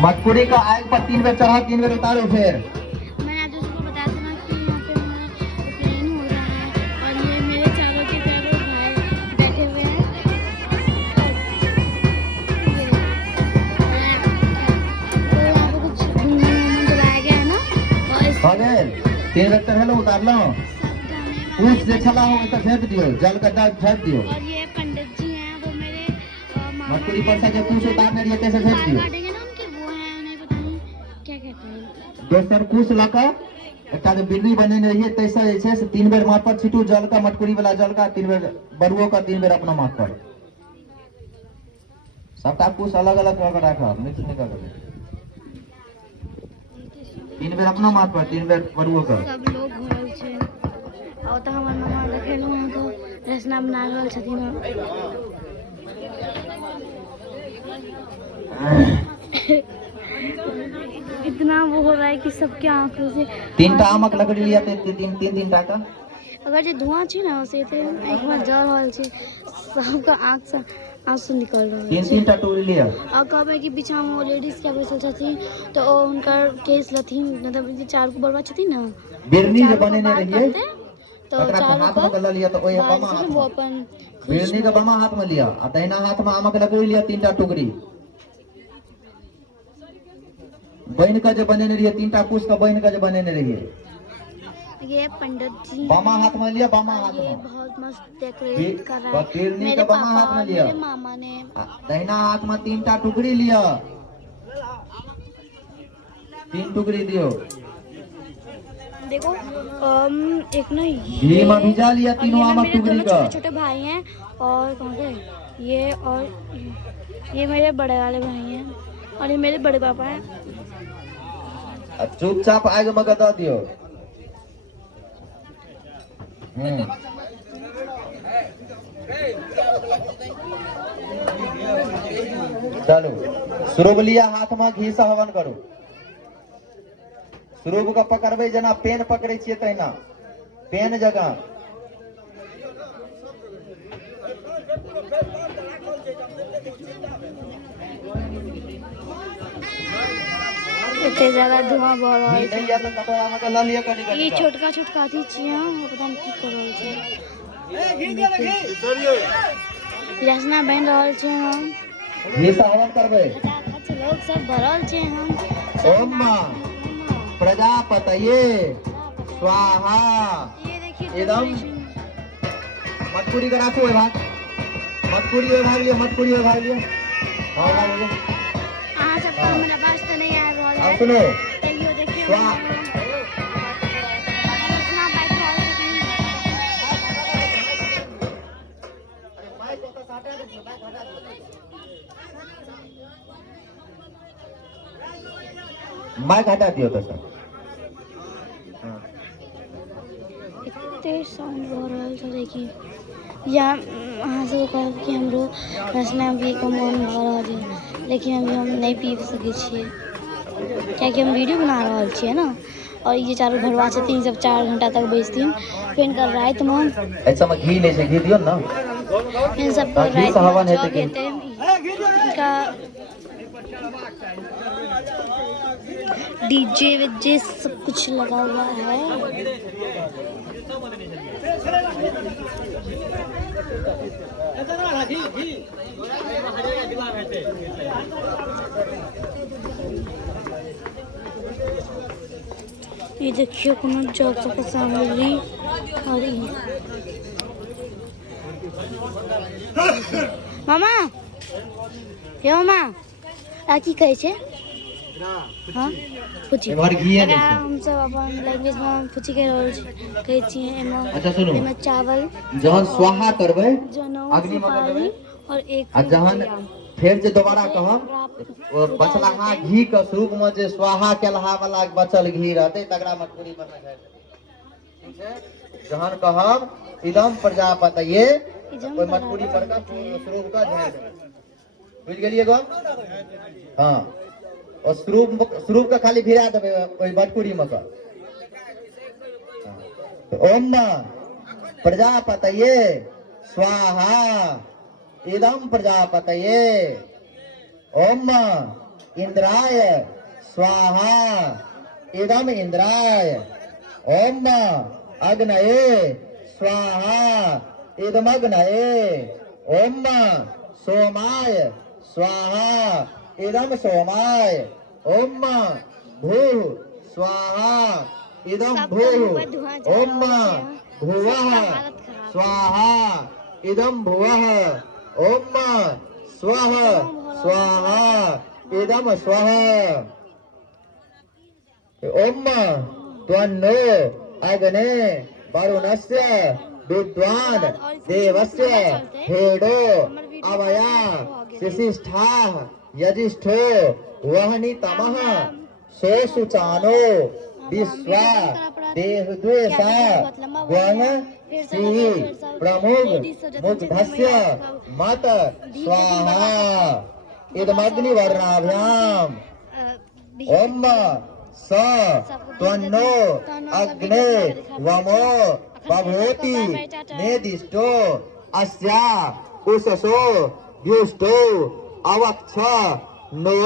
मटकुरी का आग पर 3 बार चढ़ा, 3 बार उतारो। फिर मैंने आज उसको बताया था ना कि यहाँ पे हमारा प्लेन हो रहा है और ये मेरे चारों के चारों भाई बैठे हुए हैं। तो यहाँ पे कुछ घूमने जलाया गया है ना और इस हो गए 3 बार चढ़े लो, उतार लो। सब गाने पूछ से छला हो तो फेंक दियो, जल का डाल फेंक दियो। और ये पंडित जी हैं, वो मेरे मामा मटकुरी पर से जो पूछ उतारने रही है कैसे फेंक बाल दियो। काटेंगे ना उनके, वो हैं, उन्हें पता नहीं क्या कहते हैं। दोसर कुछ लका एकटा जे बिल्ली बनेने रहिए तैसे जे छै से 3 बार माथ पर छिटू जल का, मटकुरी वाला जल का, 3 बार बरुओ का, 3 बार अपना माथ पर। सबका कुछ अलग अलग कर रखा, मिक्स नहीं कर दे। 3 बार अपना माथ पर, 3 बार बरुओ का। सब लोग घरल छै और तो हमर मामा देखेलहुँ हँ तो रचना बना रहल छथिन। इतना वो हो रहा है कि सबके आंखों से 3 टा आमक लकड़ी लिया ते 3 टा का। अगर जे धुआं छै ना से ते आँखिमे जल रहल छै, सबके आँख से आंसू निकल रहल छै। 3 टा टोरी लिया। और कहबै कि पीछामे वो लेडीज के बैसल छथिन तो ओ हुनकर केस लथिन, मतलब जे चारू को बड़वा छथिन ना, बिरनी जे चारू को बनेने बाल रहिए काटते तो ओकरा चारू हाथ को में गला लिया तो ओए बाल बामा से हाथ वो में, अपन बिरनी का बामा हाथ में लिया और दाहिना हाथ में आमक लकड़ी लिया 3 टा टुकड़ी। बन का जो बनेने रहिए 3 टा कुछ का बन का जो बनेने रहिए। ये पंडित जी बामा हाथ में लिया, बामा हाथ ये में बहुत मस्त डेकोरेट कर रहा है बिरनी मेरे का बामा पापा हाथ में और लिया। मेरे मामा ने। दाहिना हाथ में 3 टा टुकड़ी लिया, 3 टुकड़ी दियो। देखो एक ना घी में भिजा लिया और तीनों ये ना आमक मेरे टुकड़ी दोनों का। छोटे छोटे भाई हैं और कौन से ये और ये मेरे बड़े वाले भाई हैं और ये मेरे बड़े पापा हैं। चुपचाप आग में गदा दियो। चलो स्वरूप लिया हाथ में, घी से हवन करो। स्वरूप का पकड़बे जना पेन पकड़े छिए तहिना पेन जगह। इतने ज्यादा धुआं बह रहल घी छै। लिया तो कटोरा में गला लिया कनी ये कनी का। छोटका छोटका अथी छियै, वो पता नहीं की कर रहल छै। रचना बन रहल छै, हम घी से हवन करबे। खचाखच लोग सब भरल छै, हम ओम प्रजापतये स्वाहा। ये देखिए एकदम मटकुरी का राखो भाग, मटकुरी में भाग लिया, मटकुरी में भाग लिया। हाँ भाग लिया। अहाँ सबको हमरा आवाज तो नहीं आ रहल अब है, सुनो तैयो देखियो स्वाहा। रचना बैठ रहल छथिन। माइक हटा दियो तो सर। इतने साउंड हो रहल छै, देखिए या अहाँ सब कहब कि हमरो रचना भी के मन भऽ रहल है, लेकिन अभी हम नहीं पी सकै छियै कियाकि हम वीडियो बना रहल छियै ना। और ये चारू घरवा छथिन, सब 4 घंटा तक बैसथिन, फिर इनकर रात में ऐसा में घी ले से घी दियो ना। इन सब हाँ, पर घी रात से हवन में हेतै जग कि? हेतै इनका डीजे वीजे सब कुछ लगा हुआ है। ये देखिए कोनो जग का सामग्री और ये मामा हे मामा आ की कहै छै? हाँ फुची। एक बार घी है एकरा देखिए। हम सब अपन लैंग्वेज में फुची कह रहल छी, कहै छियै एमे। अच्छा सुनो, एमे चावल जहन स्वाहा करबे जनऊ अग्नि में सुपारी देबे और एक आ जहन फिर जे दोबारा से कहब हमरा वो बचलाहा घी के स्वरूप में जे स्वाहा केलहा वाला बचल घी रहते तकरा मटकुरी में रखै। ठीक है, जहन कहब इदम प्रजापतये ओई मटकुरी पर का स्वरूप का ध्यान देबै। बुझ गेलिए गो? हां, और स्वरूप का खाली भिड़ा देबै ओई मटकुरी में का। ओम प्रजापतये स्वाहा इदम प्रजापतये। ओम इंद्राय स्वाहा इदम इंद्राय। ओम अग्नये स्वाहा इदमग्नये। ओम सोमाय स्वाहा इदम सोमाय। ओम भूः स्वाहा इदम भूः। ओम भुवः स्वाहा इदम भुवः। ओम स्वः स्वाहा इदम स्वः। ओम त्वन्नो अग्ने वरुणस्य विद्वान् देवस्य हेडो अवया शिशिष्ठाः यजिष्ठो वह्नितमः सोऽशुचानो विश्वा देहद्वेषा ग्वन् श्री प्रमुख मुग्धस्य मत स्वाहा इदमग्निवर्णाभ्याम्। ओम स त्वन्नो अग्ने वमो बभूति नेदिष्टो अस्या उषसो व्युष्टो अवक्ष नो